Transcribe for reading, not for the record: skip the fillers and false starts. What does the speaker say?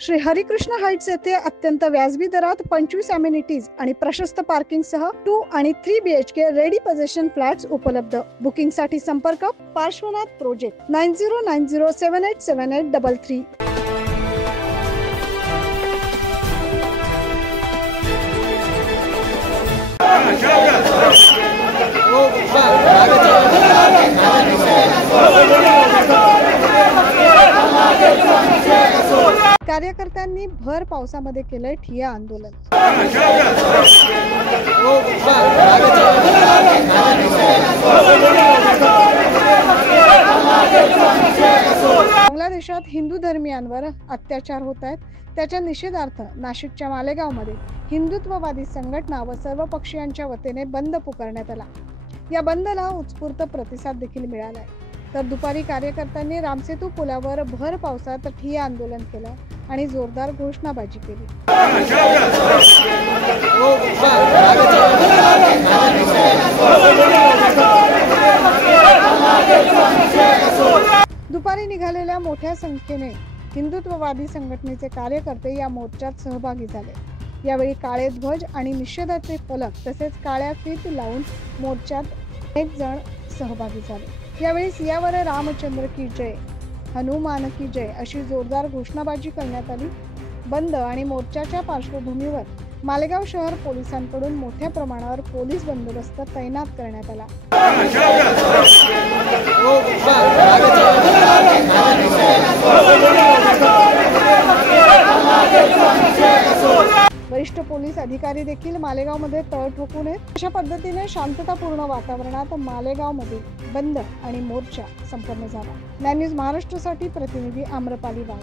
Shri Harikrishna Heights येथे अत्यंत व्याजबी दरात 25 अमेनिटीज आणि प्रशस्त पार्किंग सह 2 आणि 3 BHK रेडी पोझिशन फ्लॅट्स उपलब्ध। बुकिंग साठी संपर्क पार्श्वनाथ प्रोजेक्ट 9090787833। कार्यकर्त्यांनी भर पावसामध्ये केले ठिय्या आंदोलन। बांगलादेशात हिंदू धर्मीयांवर अत्याचार होत आहेत, त्याच्या निषेधार्थ नाशिकच्या मालेगावमध्ये हिंदुत्ववादी संघटना व सर्व पक्षीयांच्या वतीने बंद पुकारण्यात आला। या बंदला उत्स्फूर्त प्रतिसाद देखील मिळाला आहे। तर दुपारी कार्यकर्त्यांनी रामसेतू पुलावर भर पावसात ठिय्या आंदोलन केलं आणि जोरदार घोषणाबाजी केली। दुपारी निघालेल्या मोठ्या संख्येने हिंदुत्ववादी संघटनेचे कार्यकर्ते या मोर्चात सहभागी झाले। यावेळी काळे ध्वज आणि निषेधाचे फलक तसेच काळ्या फीत लावून मोर्चात अनेक जण सहभागी झाले। यावेळी सियावर रामचंद्र की जय, हनुमान की जय अशी जोरदार घोषणाबाजी करण्यात आली। बंद आणि मोर्चाच्या पार्श्वभूमीवर मालेगाव शहर पोलिसांकडून मोठ्या प्रमाणावर पोलीस बंदोबस्त तैनात करण्यात आला। वरिष्ठ पोलीस अधिकारी देखील मालेगावमध्ये तळ ठोकून आहेत। अशा पद्धतीने शांततापूर्ण वातावरणात मालेगावमध्ये बंद आणि मोर्चा संपन्न झाला। न्यूज महाराष्ट्रासाठी प्रतिनिधी आम्रपाली वाघ।